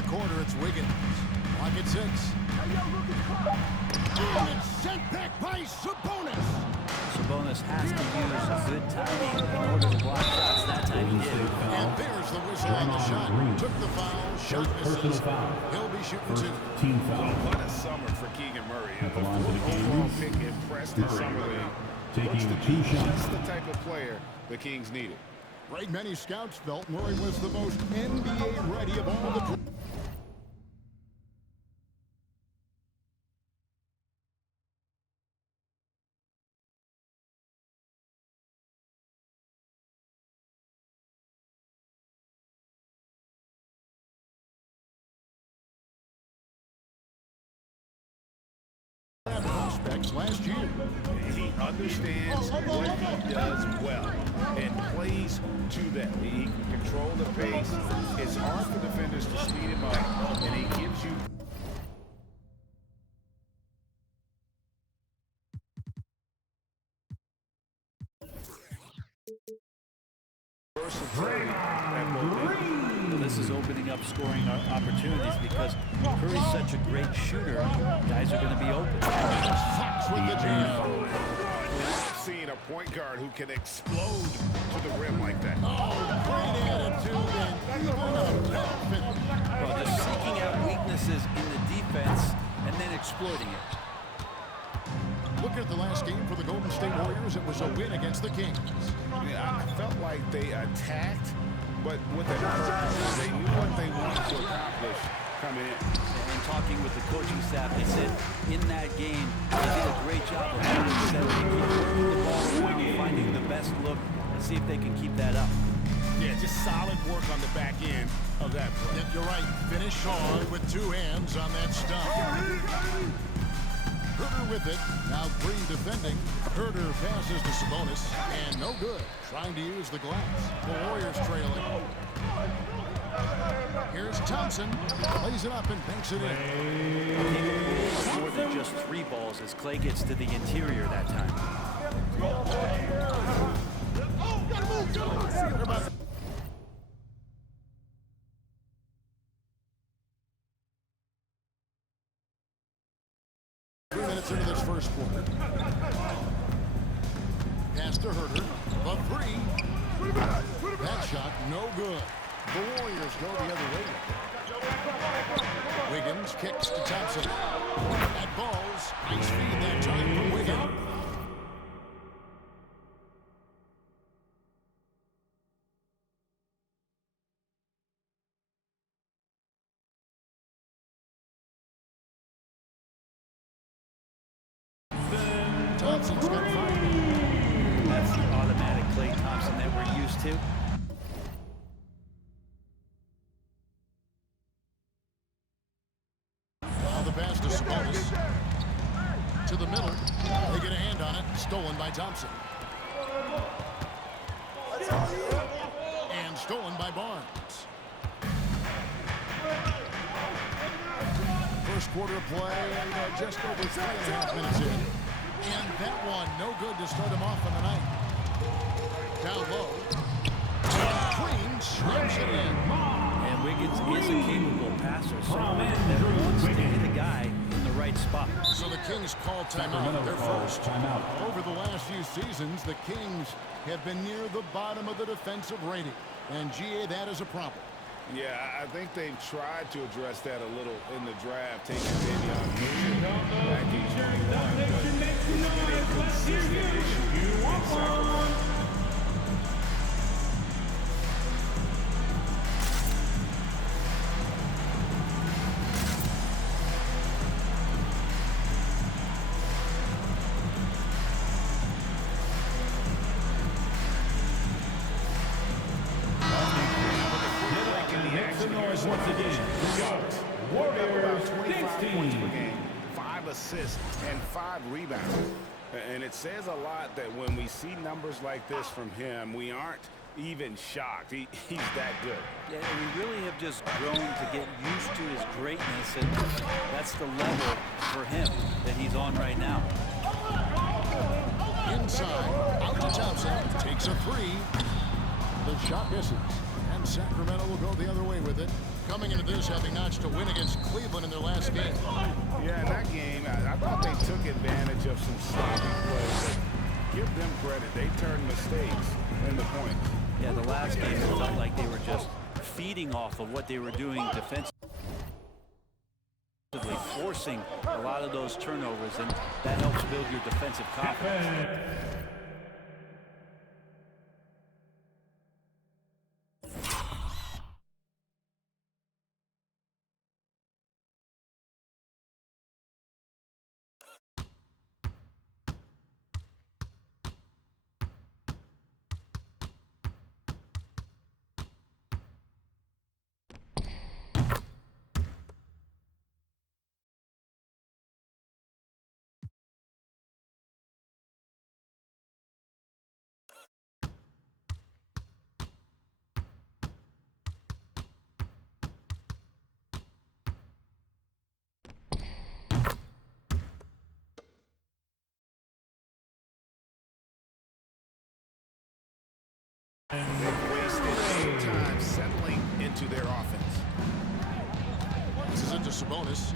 the corner, it's Wiggins. Lock at 6. And it's sent back by Sabonis. Sabonis has to use good timing in order to block shots. That time he did. And there's the whistle on the shot. Took the foul. Shot misses. He'll be shooting 2. Team foul. Well, what a summer for Keegan Murray. At the line for the Overall Kings. pick impressed in summer league. Taking Looks to 2 be shots. just the type of player the Kings needed. Right, many scouts felt Murray was the most NBA ready of all the. Prospects last year. He understands what he does well and plays to that. He can control the pace. It's hard for defenders to speed him up, and he gives you versatility at both ends. Well, this is opening up scoring opportunities because Curry's such a great shooter. Guys are going to be open. Fox with the jam. Seeing a point guard who can explode to the rim like that. Oh, great attitude and even a tough finish. Well, just seeking out weaknesses in the defense and then exploiting it. Look at the last game for the Golden State Warriors. It was a win against the Kings. Yeah, I felt like they attacked, but with a purpose. They knew what they wanted to accomplish coming in. And talking with the coaching staff, they said in that game, they did a great job of keeping the ball around, finding the best look, and see if they can keep that up. Yeah, just solid work on the back end of that play. You're right. Finish hard with 2 hands on that stop. Herter with it. Now Green defending. Herter passes to Sabonis. And no good. Trying to use the glass. The Warriors trailing. Here's Thompson. Lays it up and banks it in. More than just 3 balls as Clay gets to the interior that time. Into this first quarter. Pass to Herter. The 3. That shot no good. The Warriors go the other way. Wiggins kicks to Thompson. That balls. Nice feed that time for Wiggins. Thompson's got 5. That's the automatic Klay Thompson that we're used to. Now the pass to Sabonis. To the middle. They get a hand on it. Stolen by Thompson. And stolen by Barnes. First quarter play and just over 3.5 minutes in. And that one, no good to start him off on the night. Down low. Green slams it in. And Wiggins is a capable passer, so that wants to hit the guy in the right spot. So the Kings call timeout. Their first. Over the last few seasons, the Kings have been near the bottom of the defensive rating. And, GA, that is a problem. Yeah, I think they've tried to address that a little in the draft, taking Davion Mitchell back in 21, but it's been a consistent issue in Sacramento. Once again, Warriors 25 points per game, 5 assists, and 5 rebounds. And it says a lot that when we see numbers like this from him, we aren't even shocked. He's that good. Yeah, we really have just grown to get used to his greatness, and that's the level for him that he's on right now. Inside, out to Thompson, takes a 3. The shot misses, and Sacramento will go the other way with it. coming into this having notched a win against Cleveland in their last game. Yeah, in that game, I thought they took advantage of some sloppy plays. But give them credit. They turned mistakes into points. Yeah, the last game it felt like they were just feeding off of what they were doing defensively, forcing a lot of those turnovers, and that helps build your defensive confidence. They've wasted some time settling into their offense. This is into Sabonis.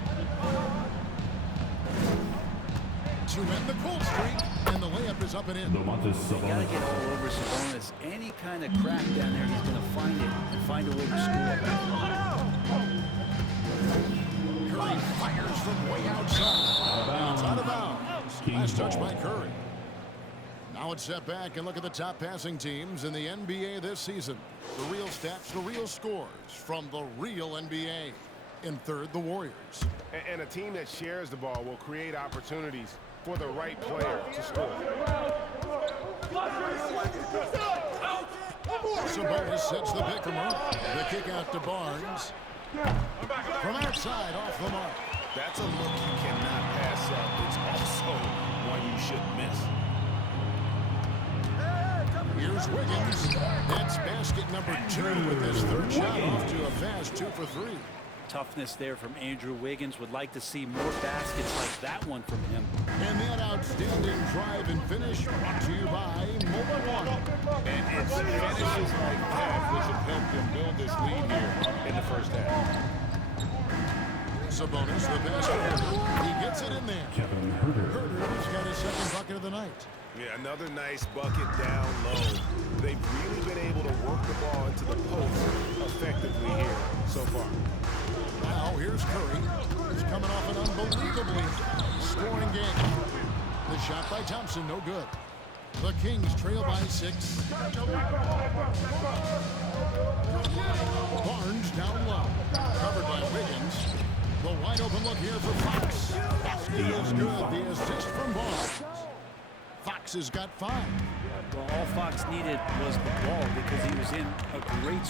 To end the cold streak, and the layup is up and in. You got to get all over Sabonis. Any kind of crack down there, he's going to find it and find a way to score. Curry fires from way outside. It's out of bounds. Last touch by Curry. Now let's step back and look at the top passing teams in the NBA this season. The real stats, the real scores from the real NBA. In third, the Warriors. And a team that shares the ball will create opportunities for the right player to score. Sabonis sets the pick from her. The kick out to Barnes. From outside, off the mark. That's a look you cannot pass up. It's also one you shouldn't miss. Here's Wiggins. That's basket number 2 with his third shot off to a fast 2 for 3. Toughness there from Andrew Wiggins. Would like to see more baskets like that one from him. And that outstanding drive and finish brought to you by Mobile One. And it's finishes like that which have helped them build this lead here in the first half. Sabonis, the basket. He gets it in there. Herter's got his second bucket of the night. Yeah, another nice bucket down low. They've really been able to work the ball into the post effectively here so far. Now here's Curry. He's coming off an unbelievably scoring game. The shot by Thompson, no good. The Kings trail by 6. Barnes down low. Covered by Wiggins. The wide open look here for Fox. That feels good. The assist from Barnes. Fox has got 5. Well, all Fox needed was the ball because he was in a great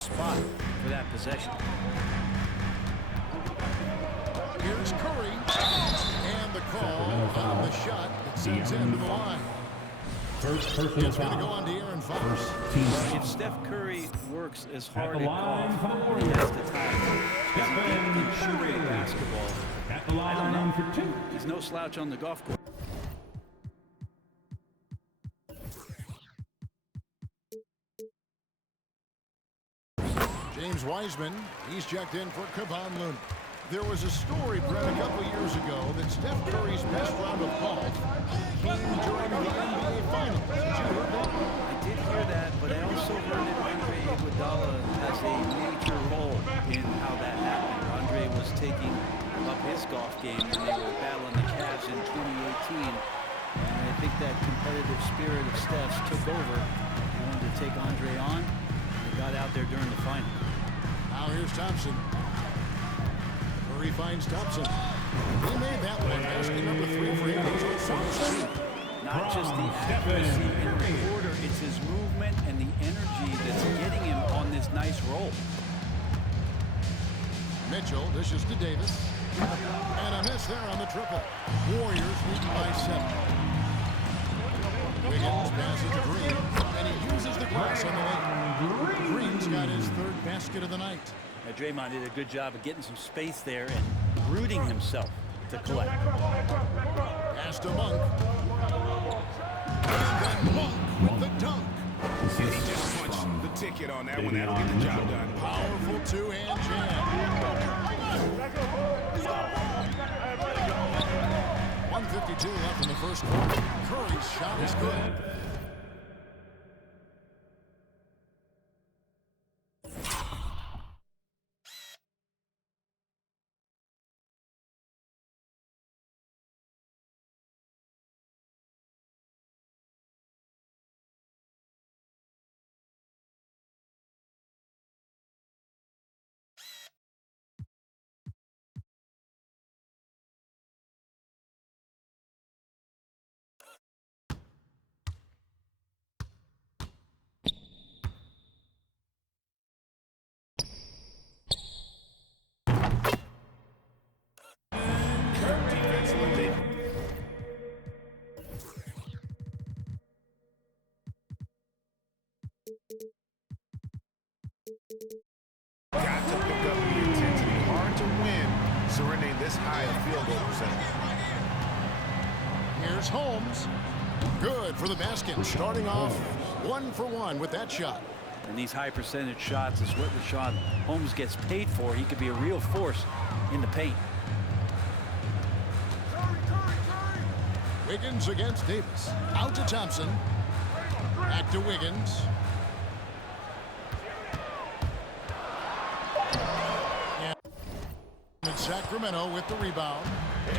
spot for that possession. Here's Curry. And the call on the shot that sends him to the line. First personal It's going to go foul. on to Aaron Fox. First team foul. If Steph Curry works as hard the at line golf for the as he has Warriors. the time as he did in shooting basketball, At the I don't line know. for 2. He's no slouch on the golf course. James Wiseman, he's checked in for Kevon Looney. There was a story, Brett, a couple years ago that Steph Curry's best round of golf came during the NBA Finals. Did you hear that? I did hear that, but I also heard that Andre Iguodala has a major role in how that happened. Andre was taking up his golf game when they were battling the Cavs in 2018. And I think that competitive spirit of Steph's took over. He wanted to take Andre on. He got out there during the final. Now here's Thompson. Curry finds Thompson. He made that one. Basket number 3 for him. He's on Source 2. Not just the accuracy in the quarter, it's his movement and the energy that's getting him on this nice roll. Mitchell dishes to Davis. And a miss there on the triple. Warriors leading by 7. Wiggins passes to Green, and he uses the glass on the lane. Green's got his third basket of the night. Now, Draymond did a good job of getting some space there and rooting himself to collect. Pass to Monk. And then Monk with the dunk. He just punched the ticket on that one. That'll get the job done. Powerful two-hand jam. 1:52 left in the first quarter. Curry's shot is good. Got to pick up the intensity. Hard to win surrendering this high a field goal percentage. Here's Holmes. Good for the basket. Starting off 1 for 1 with that shot. And these high percentage shots is what Rashawn Holmes gets paid for. He could be a real force in the paint. Wiggins against Davis. Out to Thompson. Back to Wiggins. And Sacramento with the rebound.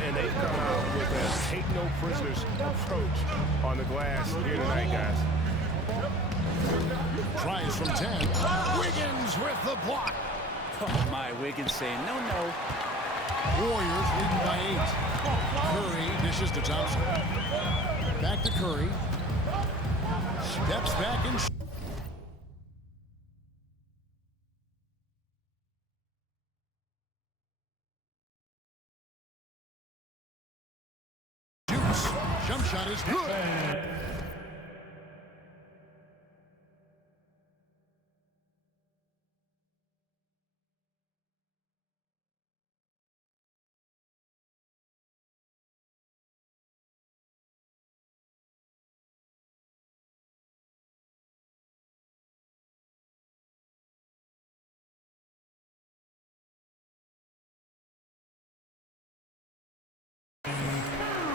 And they've come out with a take no prisoners approach on the glass here tonight, guys. Tries from 10. Wiggins with the block. Oh my, Wiggins saying no, no. Warriors leading by 8. Curry dishes to Thompson. Back to Curry. Steps back and shoots. Jump shot is good.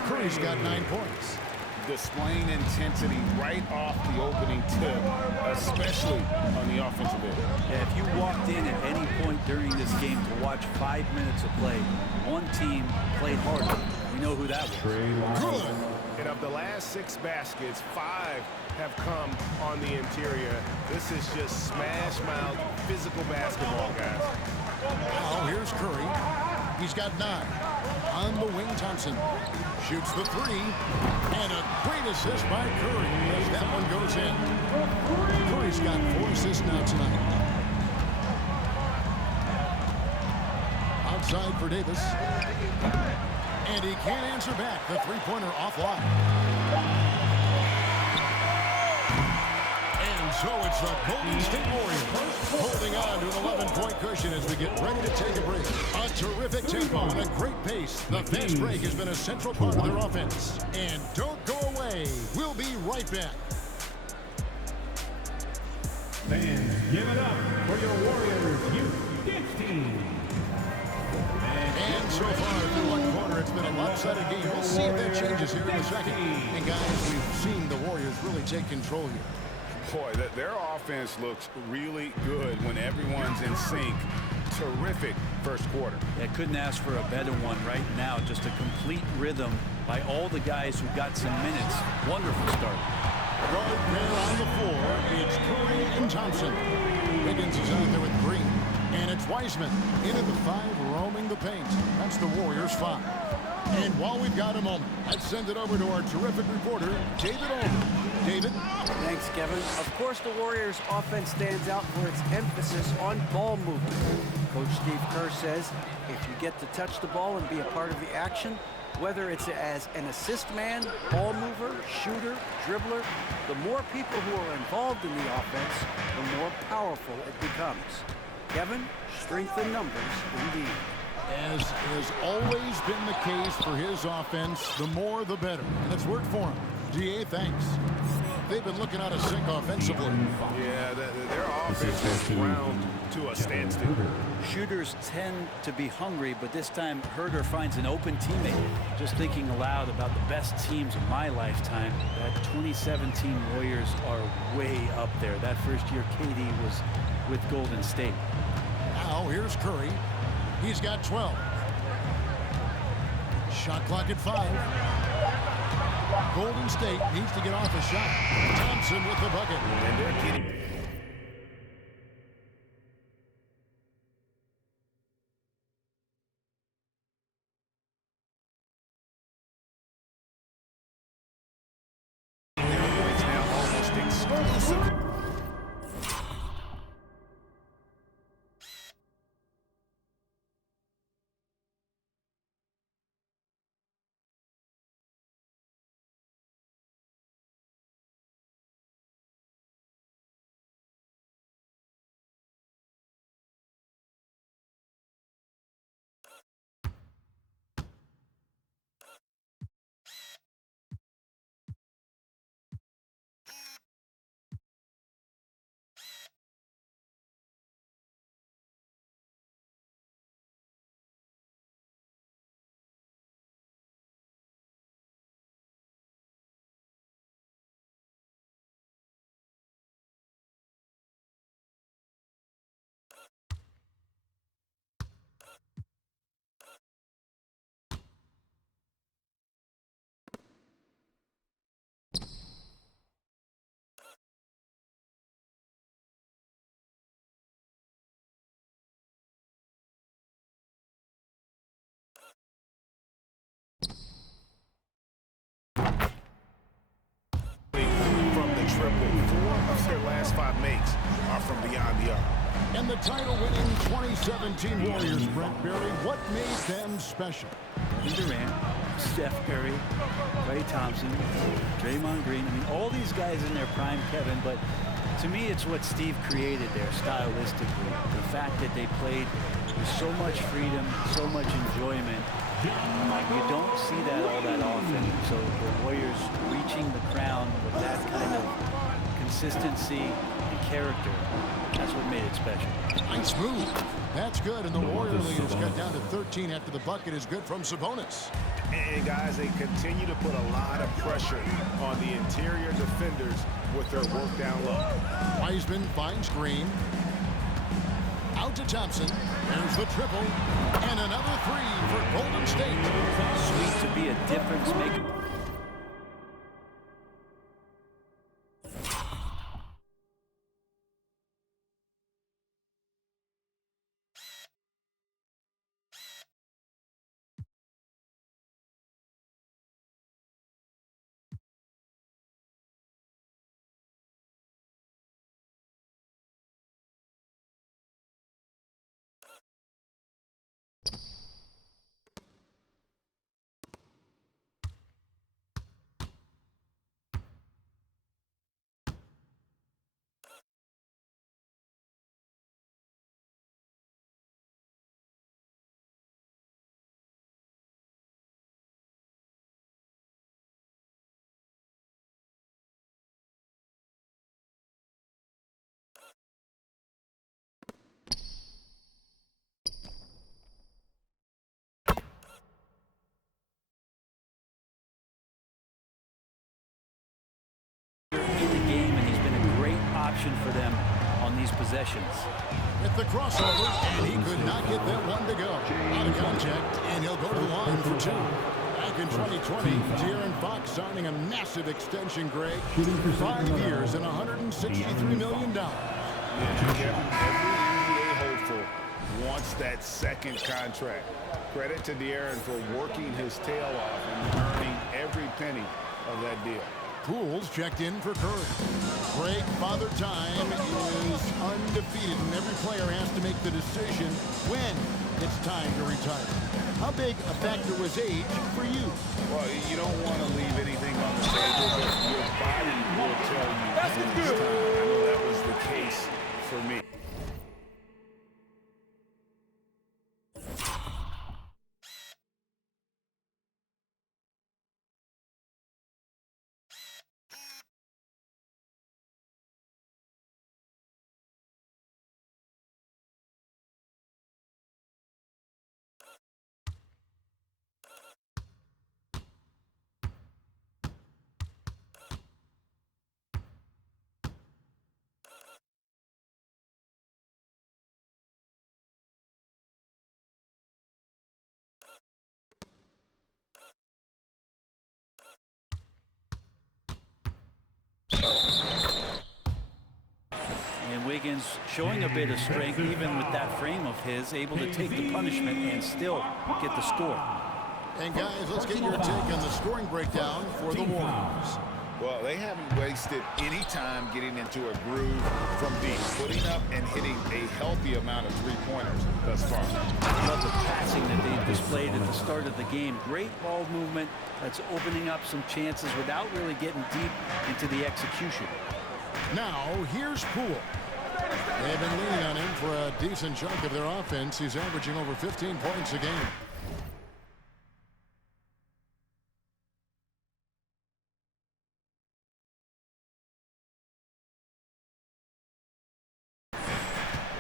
Curry's got 9 points. Displaying intensity right off the opening tip, especially on the offensive end. Yeah, if you walked in at any point during this game to watch 5 minutes of play, one team played harder. We know who that was. Good. And of the last 6 baskets, 5 have come on the interior. This is just smash mouth physical basketball, guys. Now here's Curry. He's got 9. On the wing, Thompson shoots the 3. And a great assist by Curry as that one goes in. Curry's got 4 assists now tonight. Outside for Davis. And he can't answer back. The three-pointer offline. And so it's the Golden State Warriors holding on to an 11-point cushion as we get ready to take a break. A terrific tempo and a great pace. The fast break has been a central part of their offense. And don't go away. We'll be right back. Fans, give it up for your Warriors Youth Dance Team. And so far through one quarter, it's been a lopsided game. We'll see if that changes here in a second. And guys, we've seen the Warriors really take control here. Boy, their offense looks really good when everyone's in sync. Terrific first quarter. Yeah, couldn't ask for a better one right now. Just a complete rhythm by all the guys who got some minutes. Wonderful start. Guard pair on the floor. It's Curry and Thompson. Wiggins is out there with Green. And it's Wiseman in at the 5, roaming the paint. That's the Warriors' 5. And while we've got a moment, let's send it over to our terrific reporter, David Olman. David? Thanks, Kevin. Of course, the Warriors' offense stands out for its emphasis on ball movement. Coach Steve Kerr says if you get to touch the ball and be a part of the action, whether it's as an assist man, ball mover, shooter, dribbler, the more people who are involved in the offense, the more powerful it becomes. Kevin, strength in numbers indeed. As has always been the case for his offense, the more the better. And it's worked for him. GA, thanks. They've been looking out of sync offensively. Yeah, their offense is ground to a standstill. Shooters tend to be hungry, but this time Herder finds an open teammate. Just thinking aloud about the best teams of my lifetime, that 2017 Warriors are way up there. That first year KD was with Golden State. Now here's Curry. He's got 12. Shot clock at 5. Golden State needs to get off a shot. Thompson with the bucket. And they're getting... It's now almost exclusive. From the triple, 4 of their last 5 makes are from beyond the arc. And the title-winning 2017 Warriors, Brent Berry, what made them special? Durant, Steph Curry, Klay Thompson, Draymond Green. I mean, all these guys in their prime, Kevin, but to me, it's what Steve created there stylistically. The fact that they played with so much freedom, so much enjoyment. You don't see that all that often. So the Warriors reaching the crown with that kind of consistency and character, that's what made it special. Nice move. That's good, and the Warrior leaders cut down to 13 after the bucket is good from Sabonis. And guys, they continue to put a lot of pressure on the interior defenders with their work down low. Wiseman finds Green. Out to Thompson. There's the triple. And another 3 for Golden State. Sweet to be a difference maker. Option for them on these possessions. With the crossover, and he could not get that one to go. Out of contact, and he'll go to the line for 2. Back in 2020, De'Aaron Fox signing a massive extension, Greg. 5 years and $163 million. Every NBA hopeful wants that second contract. Credit to De'Aaron for working his tail off and earning every penny of that deal. Poole's checked in for Curry. Greg, Father Time is undefeated, and every player has to make the decision when it's time to retire. How big a factor was age for you? Well, you don't want to leave anything on the table, but your body will tell you when it's time. I know that was the case for me. And Wiggins showing a bit of strength, even with that frame of his, able to take the punishment and still get the score. And guys, let's get your take on the scoring breakdown for the Warriors. Well, they haven't wasted any time getting into a groove from deep, putting up and hitting a healthy amount of three-pointers thus far. I love the passing that they've displayed at the start of the game. Great ball movement that's opening up some chances without really getting deep into the execution. Now, here's Poole. They've been leaning on him for a decent chunk of their offense. He's averaging over 15 points a game.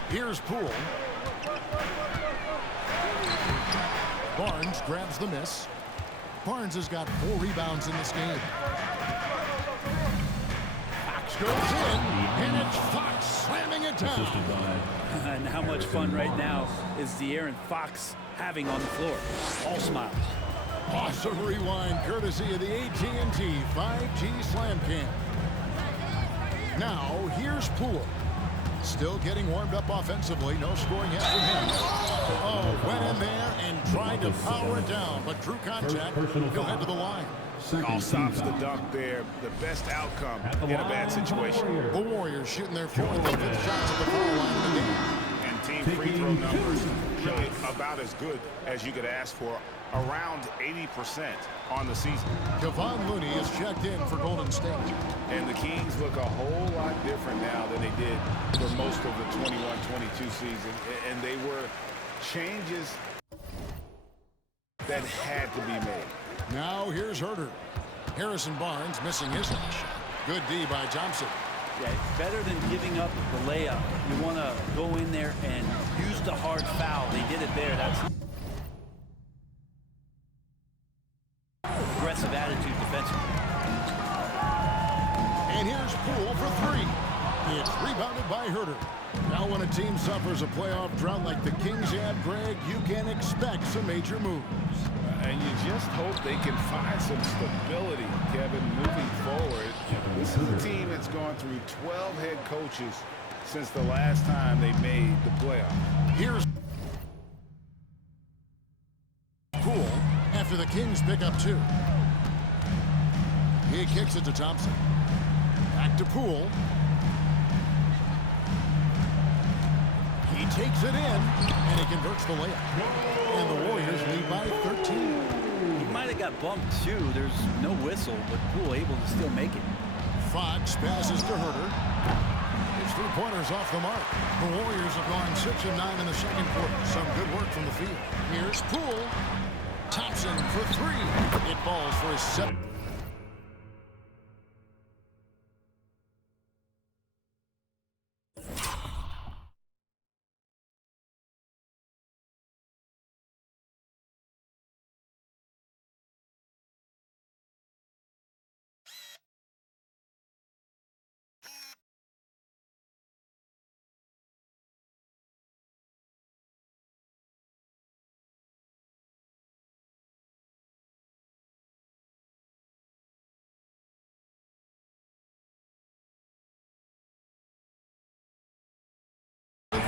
Here's Poole. Barnes grabs the miss. Barnes has got 4 rebounds in this game. Fox goes in, and it's Fox slamming it down. And how much fun right now is De'Aaron Fox having on the floor? All smiles. Awesome rewind courtesy of the AT&T 5G Slam Cam. Now, here's Poole. Still getting warmed up offensively. No scoring yet from him. Oh, went in there and tried to power it down, but drew contact. He'll head to the line. All stops the dunk there. The best outcome in a bad situation. The Warriors shooting their 4th and 5th shots at the foul line of the game. And team free throw numbers really about as good as you could ask for. Around 80% on the season. Kevon Looney is checked in for Golden State. And the Kings look a whole lot different now than they did for most of the 21-22 season. And they were changes that had to be made. Now here's Herter. Harrison Barnes missing his last shot. Good D by Thompson. Yeah, better than giving up the layup. You want to go in there and use the hard foul. They did it there. That's aggressive attitude defensively. And here's Poole for 3. It's rebounded by Herter. Now when a team suffers a playoff drought like the Kings have, Greg, you can expect some major moves. And you just hope they can find some stability, Kevin, moving forward. This is a team that's gone through 12 head coaches since the last time they made the playoff. Here's Poole after the Kings pick up 2. He kicks it to Thompson. Back to Poole. He takes it in, and he converts the layup. And the Warriors lead by 13. He might have got bumped, too. There's no whistle, but Poole able to still make it. Fox passes to Herter. His 3-pointers off the mark. The Warriors have gone 6 of 9 in the second quarter. Some good work from the field. Here's Poole. Thompson for 3. It falls for his 7th.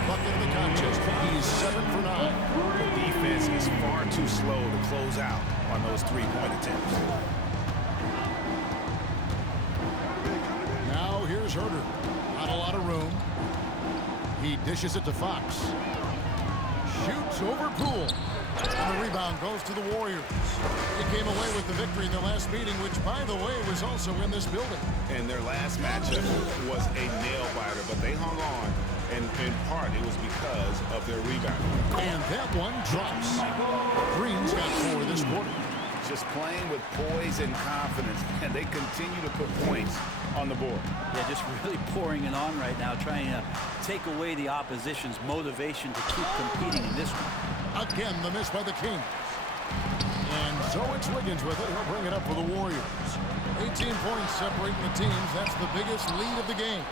Bucket of the contest. He's 7 for 9. The defense is far too slow to close out on those 3-point attempts. here's Herder. Not a lot of room. He dishes it to Fox. Shoots over Poole. And the rebound goes to the Warriors. They came away with the victory in their last meeting, which, by the way, was also in this building. And their last matchup was a nail-biter, but they hung on, and in part it was because of their rebound. And that one drops. Green's got 4 this quarter. Just playing with poise and confidence, and they continue to put points on the board. Yeah, just really pouring it on right now, trying to take away the opposition's motivation to keep competing in this one. Again, the miss by the Kings. And so it's Wiggins with it. He'll bring it up for the Warriors. 18 points separating the teams. That's the biggest lead of the game.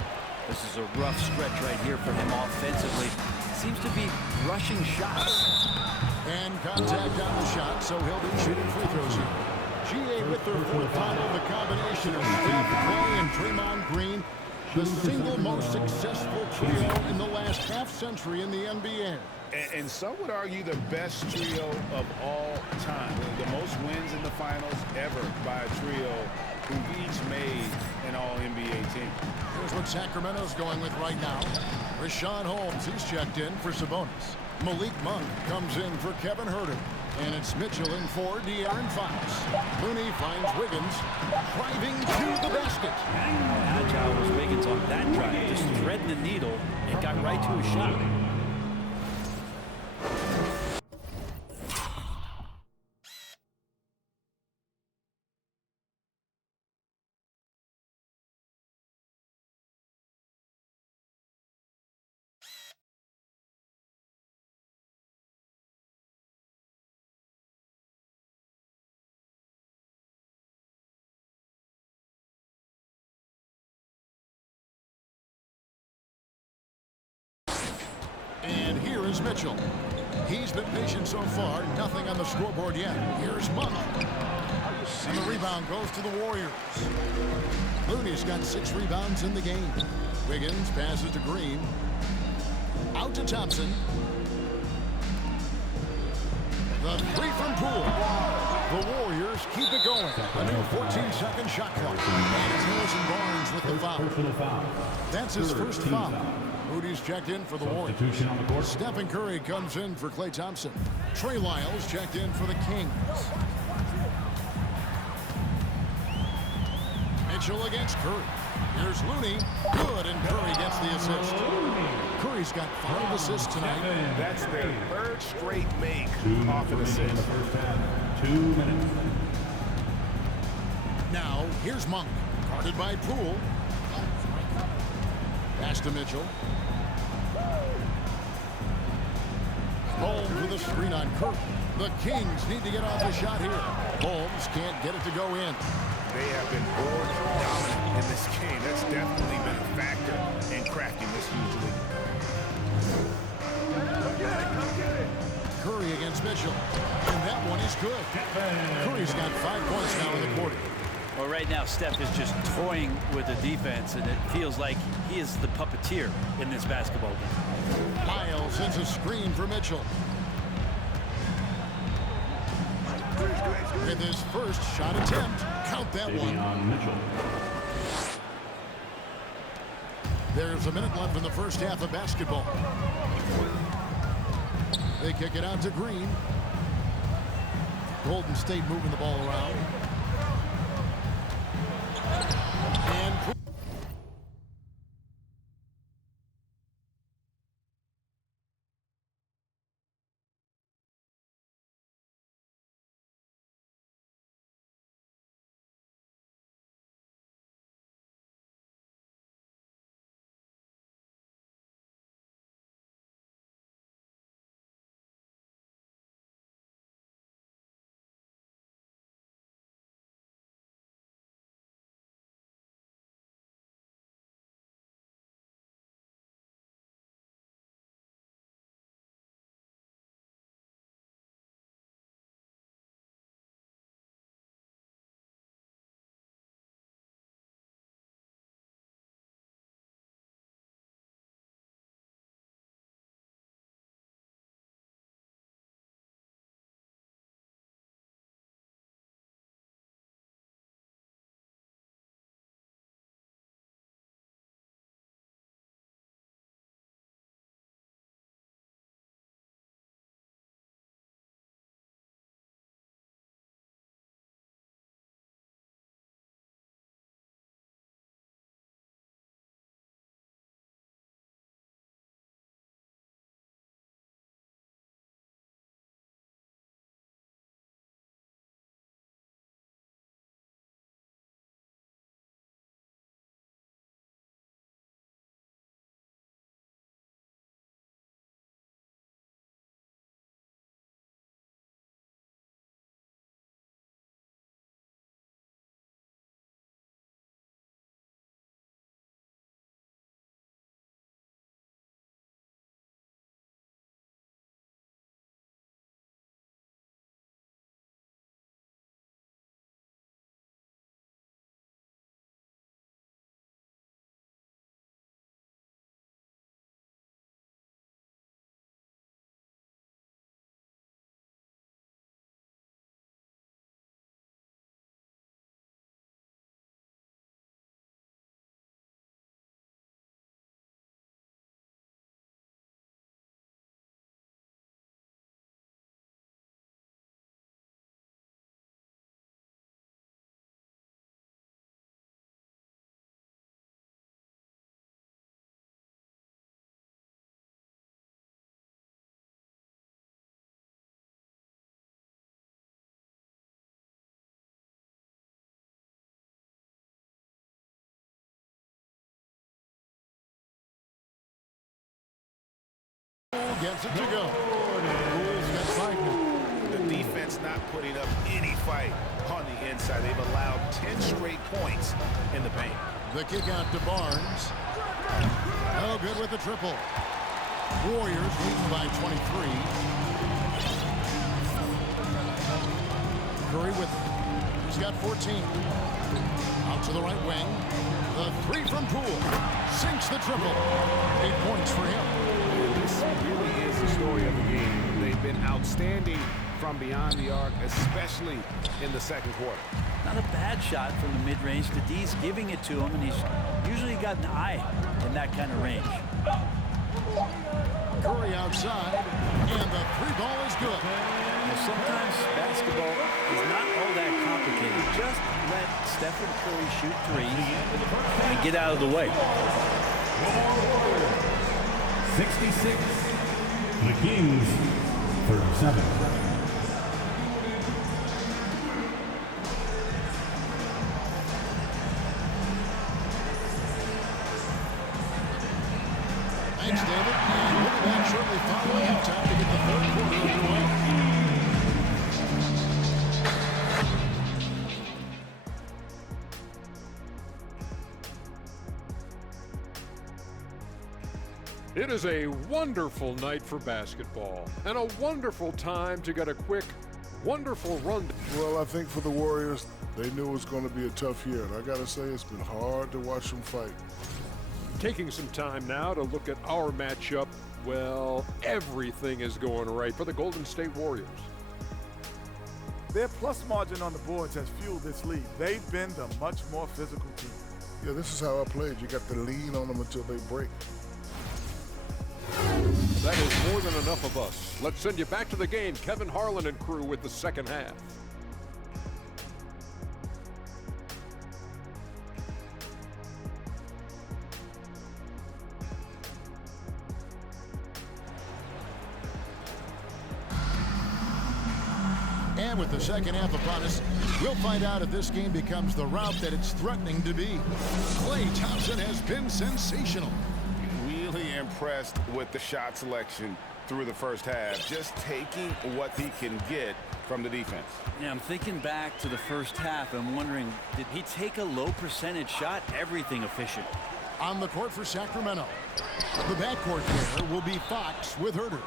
This is a rough stretch right here for him offensively. Seems to be rushing shots. And contact on the shot, so he'll be shooting free throws here. GA with their 4th foul. The combination of Steph Curry and Draymond Green, the single most successful trio in the last half-century in the NBA. And some would argue the best trio of all time. The most wins in the finals ever by a trio who've each made an All-NBA team. Here's what Sacramento's going with right now. Rashawn Holmes, he's checked in for Sabonis. Malik Monk comes in for Kevin Herter. And it's Mitchell in for De'Aaron Fox. Looney finds Wiggins driving to the basket. Agile was Wiggins on that drive, just threading the needle and got right to his shot. And here is Mitchell. He's been patient so far. Nothing on the scoreboard yet. Here's Monk. And the rebound goes to the Warriors. Looney's got 6 rebounds in the game. Wiggins passes to Green. Out to Thompson. The 3 from Poole. The Warriors keep it going. A new 14-second shot clock. And it's Harrison Barnes with the foul. That's his first foul. Moody's checked in for the Warriors. Stephen Curry comes in for Klay Thompson. Trey Lyles checked in for the Kings. Mitchell against Curry. Here's Looney. Good, and Curry gets the assist. Curry's got 5 assists tonight. That's their 3rd straight make off an assist. 2 minutes. Now, here's Monk. Guarded by Poole. Pass to Mitchell. Holmes with a screen on Curry. The Kings need to get off a shot here. Holmes can't get it to go in. They have been board dominant in this game. That's definitely been a factor in cracking this huge lead. Come get it. Curry against Mitchell. And that one is good. Curry's got 5 points now in the quarter. Well, right now, Steph is just toying with the defense, and it feels like he is the puppeteer in this basketball game. Lyles sends a screen for Mitchell. With his first shot attempt, count that one. Mitchell. There's a minute left in the first half of basketball. They kick it out to Green. Golden State moving the ball around. gets it to go. Rules get cited. The defense not putting up any fight on the inside. They've allowed 10 straight points in the paint. The kick out to Barnes. Oh, good with the triple. Warriors leading by 23. Curry with it. He's got 14. Out to the right wing. The three from Poole. Sinks the triple. 8 points for him. This really is the story of the game. They've been outstanding from beyond the arc, especially in the second quarter. Not a bad shot from the mid-range. D's giving it to him, and he's usually got an eye in that kind of range. Curry outside, and the three ball is good. Now, sometimes basketball is not all that complicated. Just let Stephen Curry shoot threes and get out of the way. 66. The Kings, 37. Thanks, David. And we'll be back shortly following halftime to get the third quarter underway. It is a wonderful night for basketball and a wonderful time to get a quick, wonderful run. Well, I think for the Warriors, they knew it was going to be a tough year. And I got to say, it's been hard to watch them fight. Taking some time now to look at our matchup. Well, everything is going right for the Golden State Warriors. Their plus margin on the boards has fueled this lead. They've been the much more physical team. Yeah, this is how I played. You got to lean on them until they break. That is more than enough of us. Let's send you back to the game. Kevin Harlan and crew with the second half. And with the second half upon us, we'll find out if this game becomes the rout that it's threatening to be. Klay Thompson has been sensational. Really impressed with the shot selection through the first half. Just taking what he can get from the defense. Yeah, I'm thinking back to the first half. I'm wondering, did he take a low percentage shot? Everything efficient. On the court for Sacramento, the backcourt there will be Fox with Herter.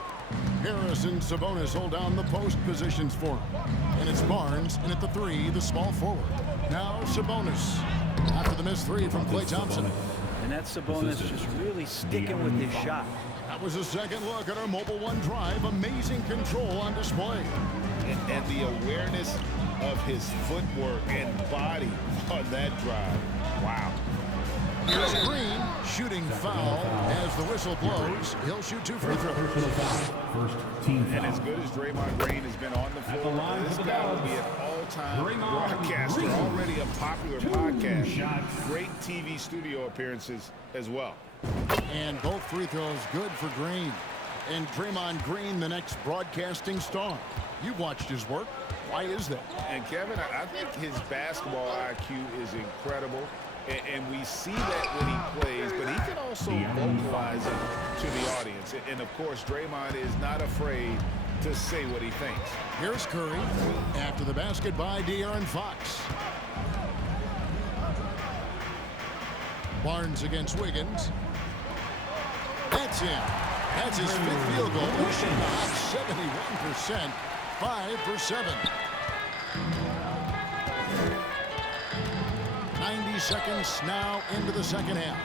Harris and Sabonis hold down the post positions for him. And it's Barnes, and at the three, the small forward. Now Sabonis. After the missed three from Klay Thompson. And that Sabonis just really sticking with his shot. That was a second look at our Mobile One drive. Amazing control on display. And the awareness of his footwork and body on that drive. Wow. Here's Green shooting foul as the whistle blows. He'll shoot 2 free throws. First team foul. And as good as Draymond Green has been on the floor, this guy will be an all-time broadcaster, already a popular podcast. Great TV studio appearances as well. And both free throws good for Green. And Draymond Green, the next broadcasting star. You've watched his work. Why is that? And Kevin, I think his basketball IQ is incredible. And we see that when he plays, but he can also vocalize it to the audience. And of course, Draymond is not afraid to say what he thinks. Here's Curry after the basket by De'Aaron Fox. Barnes against Wiggins. That's in. That's his 5th field goal. He shot 71%, 5 for 7. 90 seconds now into the second half.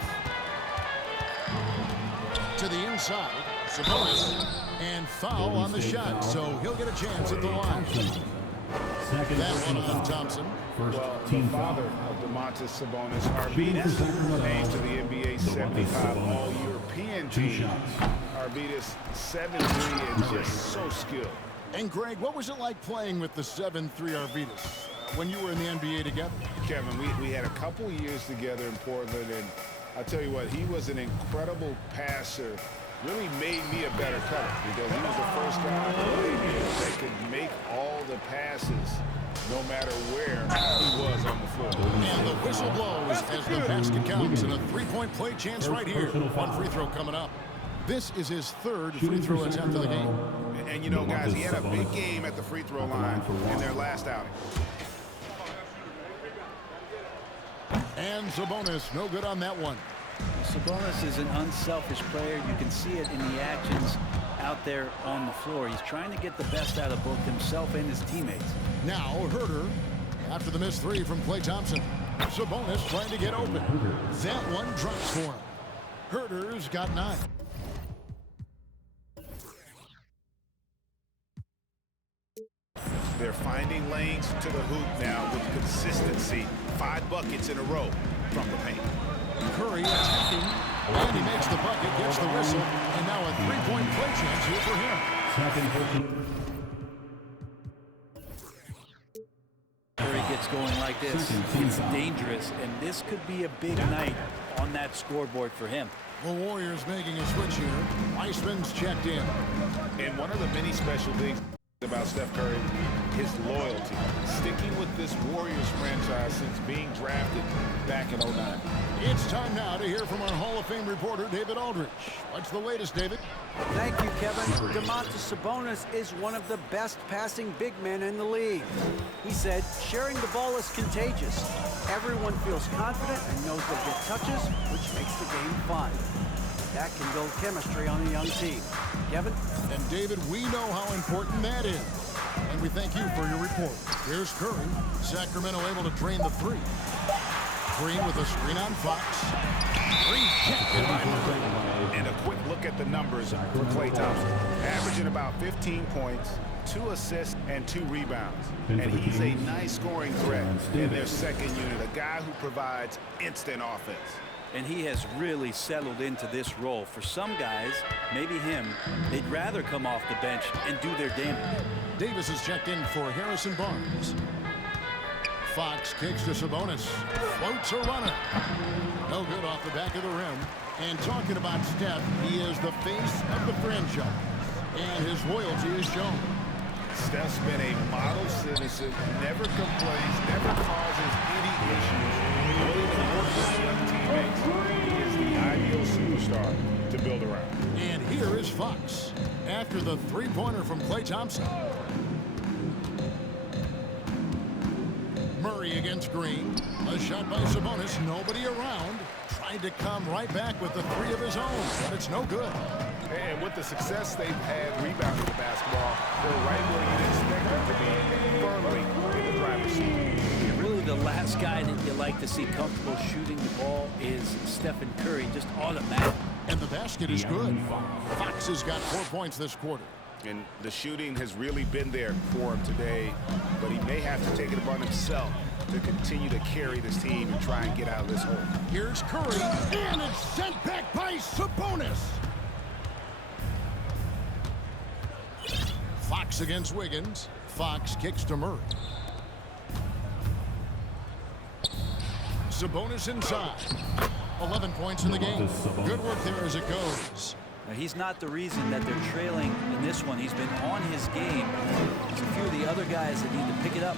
To the inside, Sabonis, and foul on the shot, so he'll get a chance at the line. That one on Thompson. Well, the father of Domantas Sabonis, Arvidas, named to the NBA 75 All-European team. Arvidas 7'3" and just so skilled. And Greg, what was it like playing with the 7'3" Arvidas when you were in the NBA together? Kevin, we had a couple years together in Portland, and I tell you what, he was an incredible passer. Really made me a better cutter because he was the first guy that could make all the passes no matter where he was on the floor. And the whistle blows as the basket counts, and a 3-point play chance right here. One free throw coming up. This is his third free throw attempt of the game. And you know, guys, he had a big game at the free throw line in their last outing. And Sabonis, no good on that one. Sabonis is an unselfish player. You can see it in the actions out there on the floor. He's trying to get the best out of both himself and his teammates. Now Herter after the missed three from Klay Thompson. Sabonis trying to get open. That one drops for him. Herter's got 9. They're finding lanes to the hoop now with consistency. 5 buckets in a row from the paint. Curry attacking, and he makes the bucket, gets the whistle, and now a 3-point play chance here for him. Curry gets going like this. It's dangerous, and this could be a big night on that scoreboard for him. The Warriors making a switch here. Weissman's checked in. And one of the many special things about Steph Curry, his loyalty, sticking with this Warriors franchise since being drafted back in 09. It's time now to hear from our Hall of Fame reporter, David Aldridge. What's the latest, David? Thank you, Kevin. Domantas Sabonis is one of the best passing big men in the league. He said, sharing the ball is contagious. Everyone feels confident and knows they'll get touches, which makes the game fun. That can build chemistry on a young team. Kevin? And David, we know how important that is. And we thank you for your report. Here's Curry. Sacramento able to drain the 3. Green with a screen on Fox. Rejected by Murray. And a quick look at the numbers for Klay Thompson. Averaging about 15 points, 2 assists, and 2 rebounds. And he's a nice scoring threat in their second unit, a guy who provides instant offense. And he has really settled into this role. For some guys, maybe him, they'd rather come off the bench and do their damage. Davis is checked in for Harrison Barnes. Fox kicks to Sabonis. Floats a runner. No good off the back of the rim. And talking about Steph, he is the face of the franchise. And his loyalty is shown. Steph's been a model citizen, never complains, never causes any issues. Willing to work with young teammates. He is the ideal superstar to build around. And here is Fox after the 3-pointer from Klay Thompson. Murray against Green. A shot by Sabonis. Nobody around. Tried to come right back with the 3 of his own, but it's no good. And with the success they've had rebounding the basketball, they're right where you'd expect them to be, firmly in the driver's seat. Really, the last guy that you like to see comfortable shooting the ball is Stephen Curry, just automatic. And the basket is good. Fox has got 4 points this quarter. And the shooting has really been there for him today, but he may have to take it upon himself to continue to carry this team and try and get out of this hole. Here's Curry, and it's sent back by Sabonis. Fox against Wiggins. Fox kicks to Murray. Sabonis inside. 11 points in the game. Good work there as it goes. Now, he's not the reason that they're trailing in this one. He's been on his game. There's a few of the other guys that need to pick it up.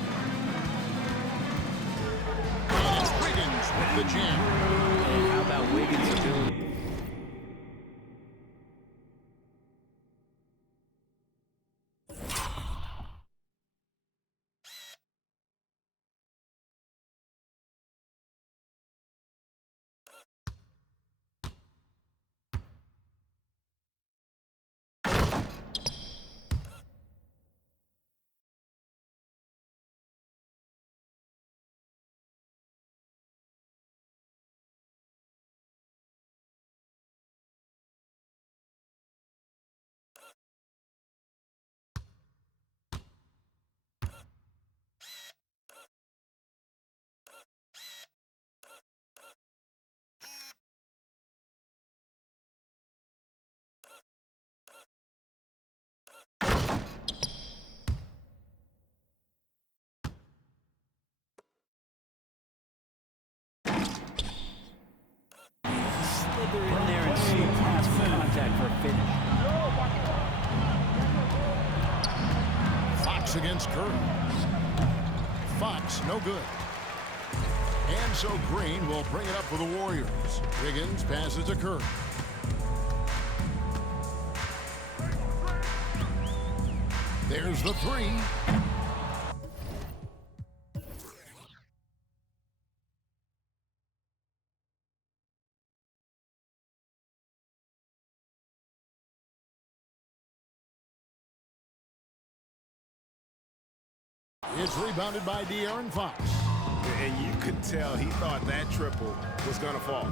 And it's Wiggins with the jam. And how about Wiggins' ability? Slither in there and see pass for contact for a finish. Fox against Curry. Fox, no good. And so Green will bring it up for the Warriors. Wiggins passes to Curry. There's the three. It's rebounded by De'Aaron Fox. And you could tell he thought that triple was going to fall.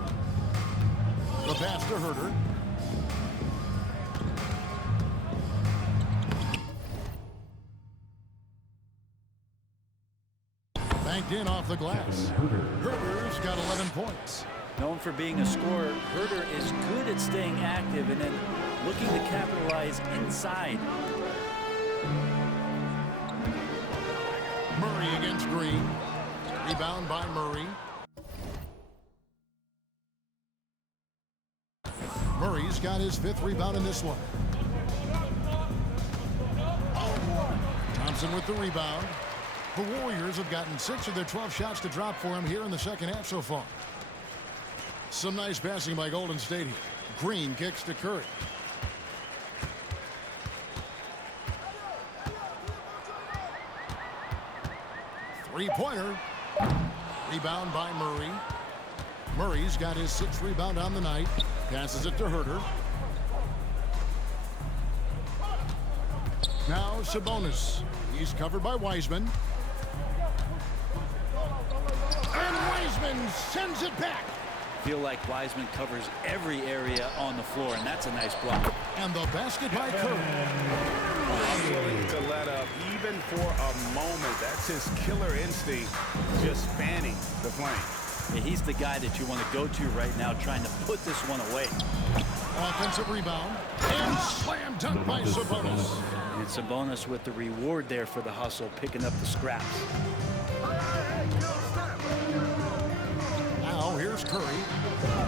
The pass to Herter. Banked in off the glass. Herter's got 11 points. Known for being a scorer, Herter is good at staying active and then looking to capitalize inside. Murray against Green. Rebound by Murray. Murray's got his 5th rebound in this one. Thompson with the rebound. The Warriors have gotten 6 of their 12 shots to drop for him here in the second half so far. Some nice passing by Golden State here. Green kicks to Curry. Three-pointer. Rebound by Murray. Murray's got his 6th rebound on the night. Passes it to Herter. Now Sabonis. He's covered by Wiseman. And Wiseman sends it back. Feel like Wiseman covers every area on the floor, and that's a nice block. And the basket by Curry. Willing to let up even for a moment. That's his killer instinct, just fanning the flame. Yeah, he's the guy that you want to go to right now, trying to put this one away. Offensive rebound. And slam dunk by Sabonis. And Sabonis with the reward there for the hustle, picking up the scraps. Now here's Curry.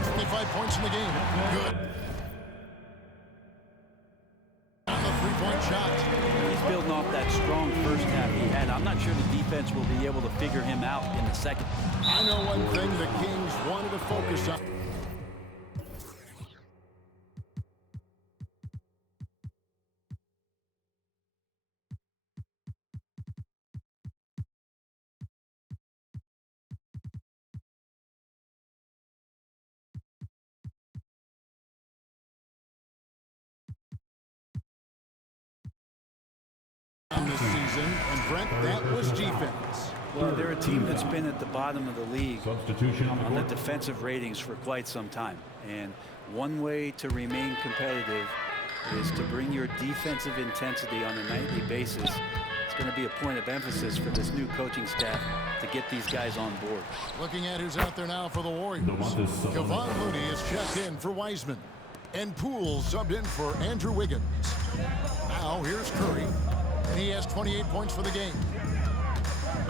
25 points in the game. Good. On the three-point shot. He's building off that strong first half he had. I'm not sure the defense will be able to figure him out in the second. I know one thing the Kings wanted to focus on. This season, and Brent, that was defense. Well, they're a team that's been at the bottom of the league Substitution on the defensive ratings for quite some time. And one way to remain competitive is to bring your defensive intensity on a nightly basis. It's going to be a point of emphasis for this new coaching staff to get these guys on board. Looking at who's out there now for the Warriors. Kevon Looney is checked in for Wiseman. And Poole subbed in for Andrew Wiggins. Now here's Curry. And he has 28 points for the game.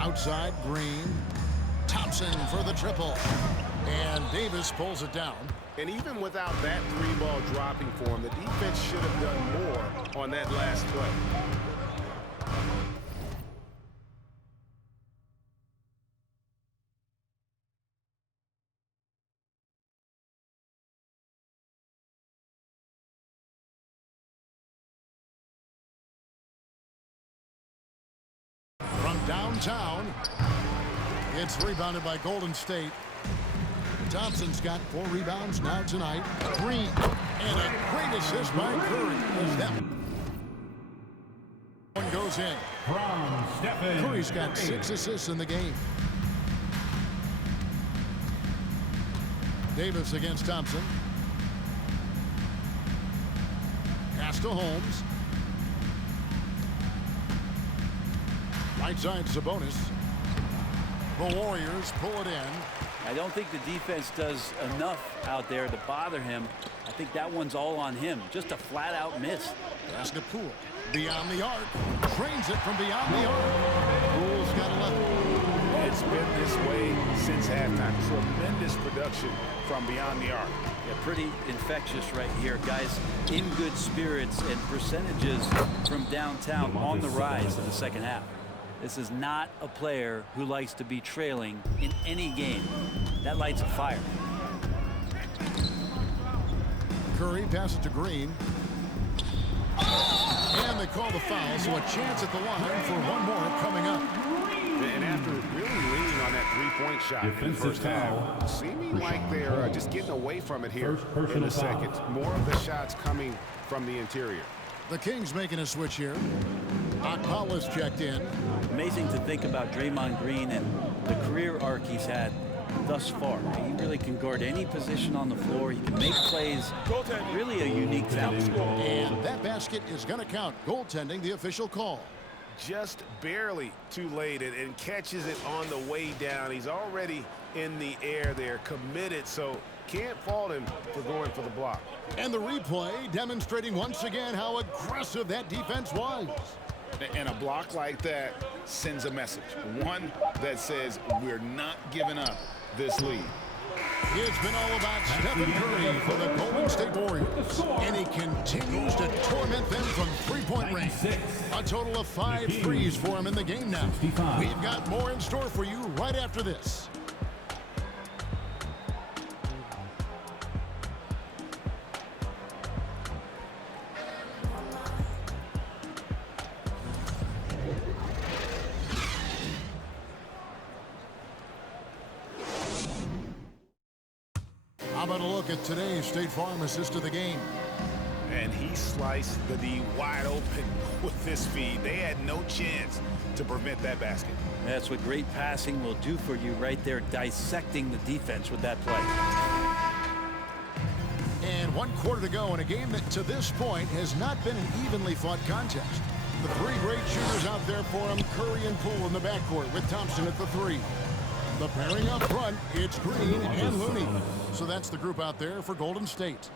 Outside, Green. Thompson for the triple. And Davis pulls it down. And even without that 3-ball dropping for him, the defense should have done more on that last play. From downtown, it's rebounded by Golden State. Thompson's got 4 rebounds now tonight. Green, and a great assist by Curry. As that one goes in. From Stephen Curry's got 6 assists in the game. Davis against Thompson. Pass to Holmes. Right side Sabonis. The Warriors pull it in. I don't think the defense does enough out there to bother him. I think that one's all on him. Just a flat-out miss. Pass to Poole. Beyond the arc. Trains it from beyond the arc. Poole's got 11. It's been this way since halftime. Tremendous production from beyond the arc. Yeah, pretty infectious right here. Guys in good spirits and percentages from downtown on the rise in the second half. This is not a player who likes to be trailing in any game. That lights a fire. Curry passes to Green. And they call the foul, so a chance at the line for one more coming up. And after really leaning on that three-point shot in the first half, seeming like they're just getting away from it here in the second. More of the shots coming from the interior. The Kings making a switch here. Akpala's checked in. Amazing to think about Draymond Green and the career arc he's had thus far. He really can guard any position on the floor. He can make plays. Really a unique talent. And that basket is going to count. Goaltending, the official call. Just barely too late and catches it on the way down. He's already in the air there, committed, so can't fault him for going for the block. And the replay demonstrating once again how aggressive that defense was. And a block like that sends a message. One that says we're not giving up this lead. It's been all about Stephen Curry for the Golden State Warriors. And he continues to torment them from three-point range. A total of 5 threes for him in the game now. We've got more in store for you right after this. How about a look at today's State Farm assist of the game? And he sliced the D wide open with this feed. They had no chance to prevent that basket. That's what great passing will do for you right there, dissecting the defense with that play. And 1 quarter to go in a game that to this point has not been an evenly fought contest. The 3 great shooters out there for him, Curry and Poole in the backcourt with Thompson at the 3. The pairing up front, it's Green and Looney. So that's the group out there for Golden State.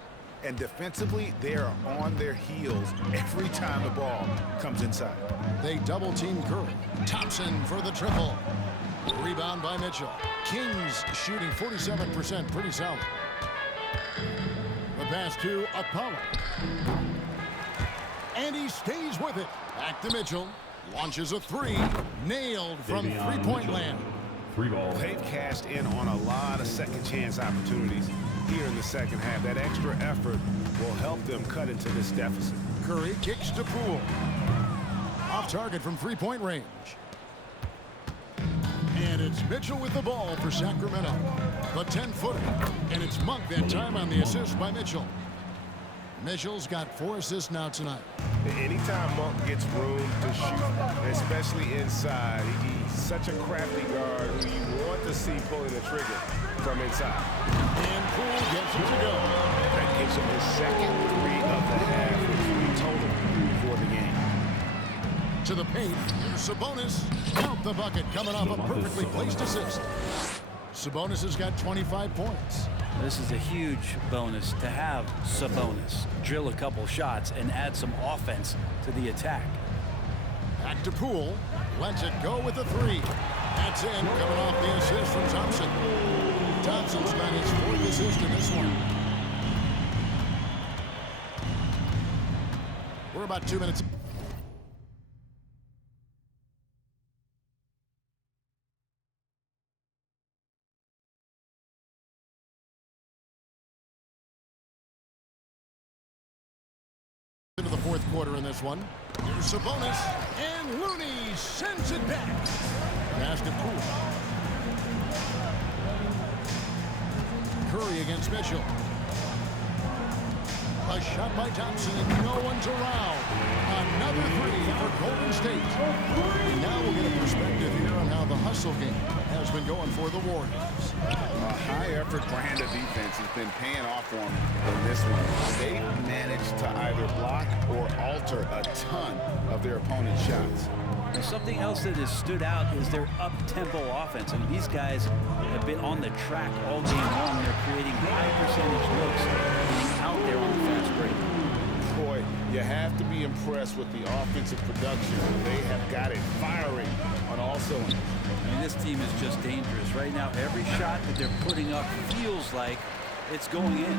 And defensively, they are on their heels every time the ball comes inside. They double-team Curry. Thompson for the triple. Rebound by Mitchell. Kings shooting 47%, pretty solid. The pass to Apollo. And he stays with it. Back to Mitchell. Launches a 3. Nailed from three-point land. 3 ball. They've cashed in on a lot of second chance opportunities here in the second half. That extra effort will help them cut into this deficit. Curry kicks to Poole. Off target from three-point range. And it's Mitchell with the ball for Sacramento. The 10-footer. And it's Monk that time on the assist by Mitchell. Mitchell's got 4 assists now tonight. Anytime Monk gets room to shoot, especially inside, he's such a crafty guard who you want to see pulling the trigger from inside. And Poole gets it to go. That gives him his second 3 of the half, which total for the game. To the paint, here's Sabonis. Count the bucket coming off a perfectly placed assist. Sabonis has got 25 points. This is a huge bonus to have Sabonis drill a couple shots and add some offense to the attack. Back to Poole. Lets it go with the 3. That's in, coming off the assist from Thompson. Thompson's got his 4th assist in this one. We're about 2 minutes. Into the 4th quarter in this one. Here's Sabonis, and Looney sends it back. Pass to Poole. Curry against Mitchell. A shot by Thompson, and no one's around. Another 3 for Golden State. And now we'll get a perspective here on how the hustle game has been going for the Warriors. A high-effort brand of defense has been paying off for them in this one. They've managed to either block or alter a ton of their opponent's shots. And something else that has stood out is their up-tempo offense. I mean, these guys have been on the track all game long. They're creating high-percentage looks, getting out there on the fast break. Boy, you have to be impressed with the offensive production. They have got it firing on all cylinders. I mean, this team is just dangerous. Right now, every shot that they're putting up feels like it's going in.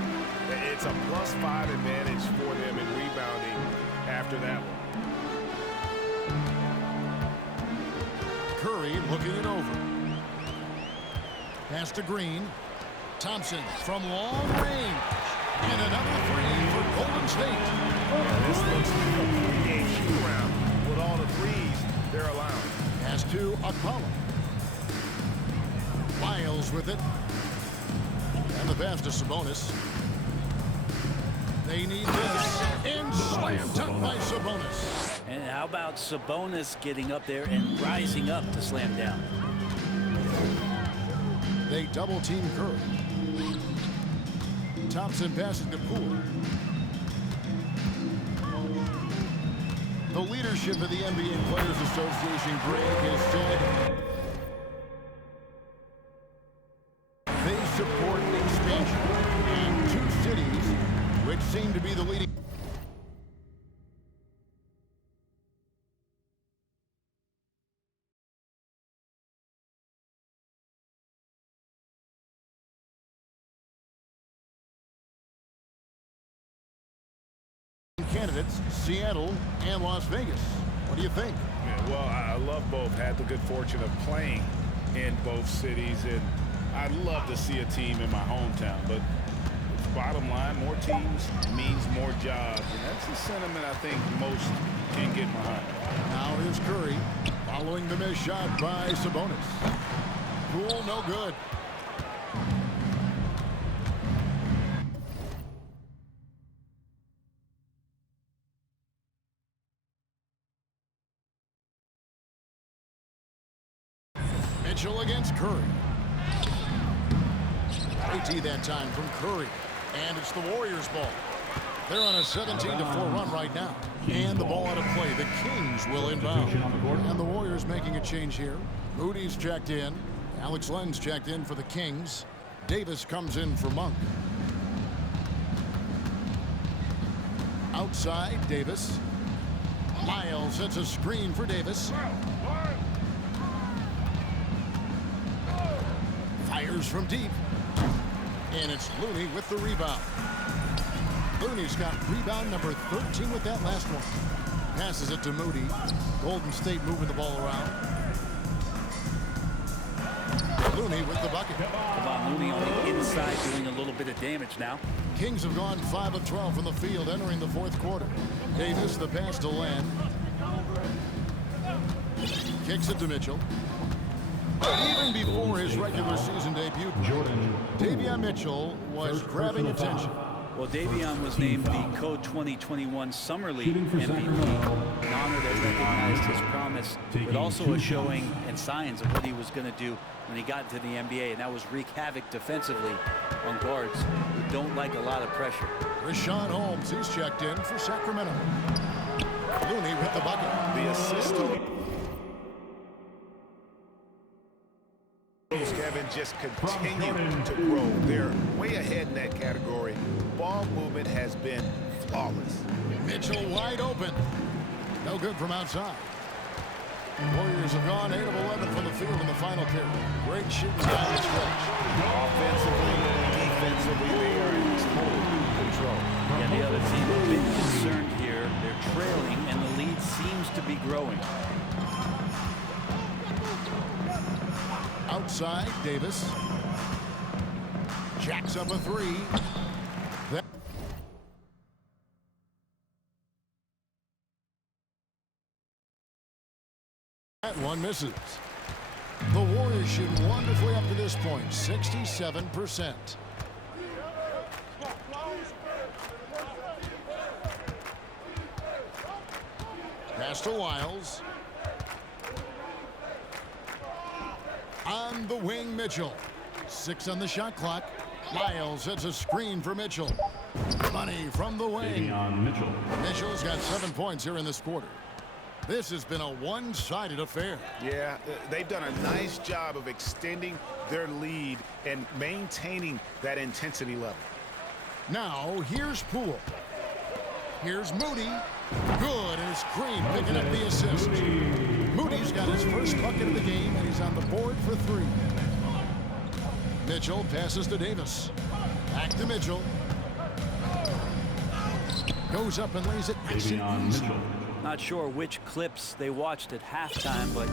It's a +5 advantage for them in rebounding after that one. Curry looking it over. Pass to Green. Thompson from long range. And another 3 for Golden State. Yeah, this looks like a 3-game shooting McCollum. Miles with it. And the pass to Sabonis. They need this. And slam dunk by Sabonis. And how about Sabonis getting up there and rising up to slam down? They double team Curry. Thompson passes to Poole. The leadership of the NBA Players Association, Greg, has said they support expansion in two cities which seem to be the leading candidates, Seattle and Las Vegas. What do you think? Yeah, well, I love both. Had the good fortune of playing in both cities, and I'd love to see a team in my hometown. But bottom line, more teams means more jobs, and that's the sentiment I think most can get behind. Now here's Curry following the missed shot by Sabonis. Poole, no good. Mitchell against Curry. AT that time from Curry. And it's the Warriors' ball. They're on a 17-4 run right now. And the ball out of play. The Kings will inbound. And the Warriors making a change here. Moody's checked in. Alex Len's checked in for the Kings. Davis comes in for Monk. Outside, Davis. Miles hits a screen for Davis. Fires from deep. And it's Looney with the rebound. Looney's got rebound number 13 with that last one. Passes it to Moody. Golden State moving the ball around. Looney with the bucket. Kevon Looney on the inside doing a little bit of damage now. Kings have gone 5 of 12 from the field entering the fourth quarter. Davis, the pass to Len. Kicks it to Mitchell. Even before his regular season debut, Davion Mitchell was grabbing attention. Well, Davion was named the Co-2021 Summer League MVP, an honor that recognized his promise, but also a showing and signs of what he was going to do when he got into the NBA, and that was wreak havoc defensively on guards who don't like a lot of pressure. Richaun Holmes, he's checked in for Sacramento. Looney with the bucket. The assist. Kevin, just continue to grow. They're way ahead in that category. Ball movement has been flawless. Mitchell wide open. No good from outside. Warriors have gone 8 of 11 from the field in the final period. Great shooting down the stretch. Offensively, defensively, they are in total control. Yeah, the other team a bit concerned here. They're trailing, and the lead seems to be growing. Outside, Davis. Jacks up a three. That one misses. The Warriors shooting wonderfully up to this point, 67%. Pass to Wiles. On the wing, Mitchell. 6 on the shot clock. Miles hits a screen for Mitchell. Money from the wing. Mitchell's got 7 points here in this quarter. This has been a one-sided affair. Yeah, they've done a nice job of extending their lead and maintaining that intensity level. Now, here's Poole. Here's Moody. Good, and it's Green picking up the assist. Moody's got his first bucket of the game, and he's on the board for 3. Mitchell passes to Davis. Back to Mitchell. Goes up and lays it nice and easy. Not sure which clips they watched at halftime, but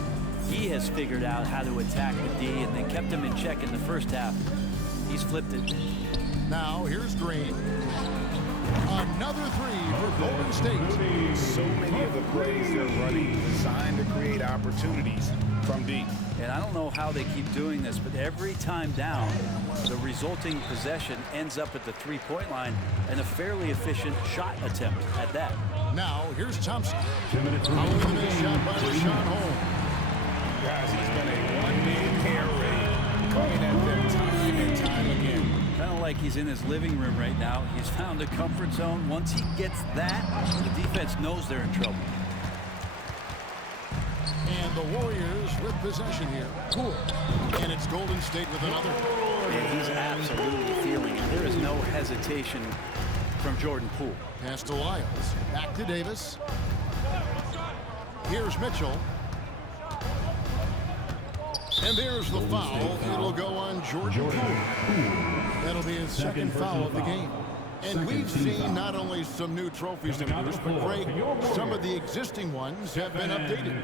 he has figured out how to attack the D, and they kept him in check in the first half. He's flipped it. Now, here's Green. Another three for Golden State. So many of the plays they're running designed to create opportunities from deep. And I don't know how they keep doing this, but every time down, the resulting possession ends up at the three-point line and a fairly efficient shot attempt at that. Now, here's Thompson. 2 minutes Following the remaining. missed shot by Rashawn Holmes. Guys, he's been a one-man hair raid, coming at them time and time again. Kind of like he's in his living room right now. He's found a comfort zone. Once he gets that, the defense knows they're in trouble. And the Warriors with possession here. Poole. And it's Golden State with another. And he's absolutely feeling it. There is no hesitation from Jordan Poole. Pass to Lyles. Back to Davis. Here's Mitchell. And there's the foul. It'll go on Jordan Poole. That'll be his second foul of the game. And we've seen not only some new trophies introduced, but Greg, some of the existing ones have been updated.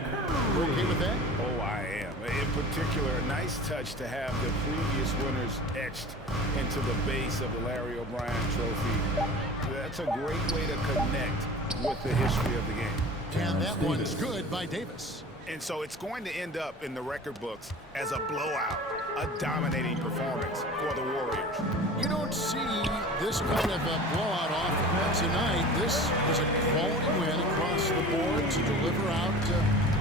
You okay with that? Oh, I am. In particular, a nice touch to have the previous winners etched into the base of the Larry O'Brien Trophy. That's a great way to connect with the history of the game. And that one's good by Davis. And so it's going to end up in the record books as a blowout, a dominating performance for the Warriors. You don't see this kind of a blowout often, but tonight this was a quality win across the board to deliver out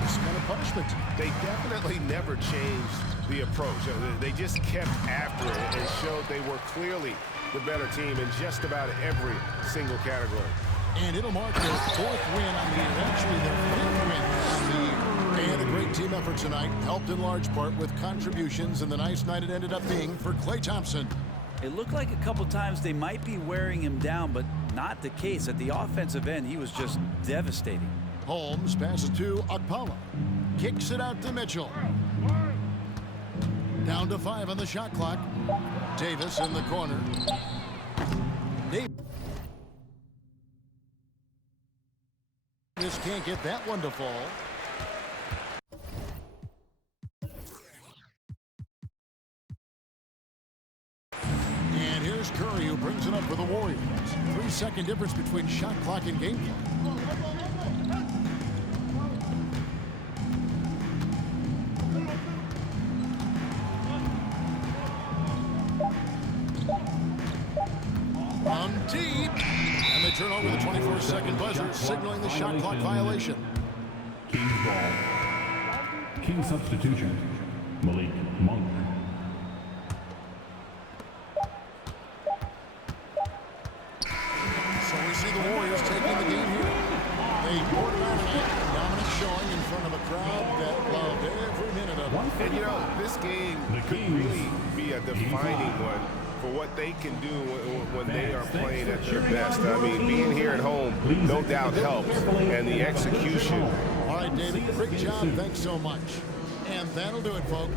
this kind of punishment. They definitely never changed the approach. They just kept after it and showed they were clearly the better team in just about every single category. And it'll mark their fourth win on the year, actually their fifth win on the year. And a great team effort tonight, helped in large part with contributions, and the nice night it ended up being for Klay Thompson. It looked like a couple times they might be wearing him down, but not the case. At the offensive end, he was just devastating. Holmes passes to Okpala. Kicks it out to Mitchell. Down to 5 on the shot clock. Davis in the corner. Davis can't get that one to fall. And here's Curry, who brings it up for the Warriors. 3-second difference between shot clock and game clock. From deep. And they turn over the 24-second buzzer, signaling the shot clock violation. King's ball. King substitution. Malik Monk. So we see the Warriors taking the game here. They automatically dominant showing in front of a crowd that loved every minute of it. And you know, this game could really be a defining one for what they can do when they are playing at their best. I mean, being here at home no doubt helps, and the execution. All right, David, great job. Thanks so much. And that'll do it, folks.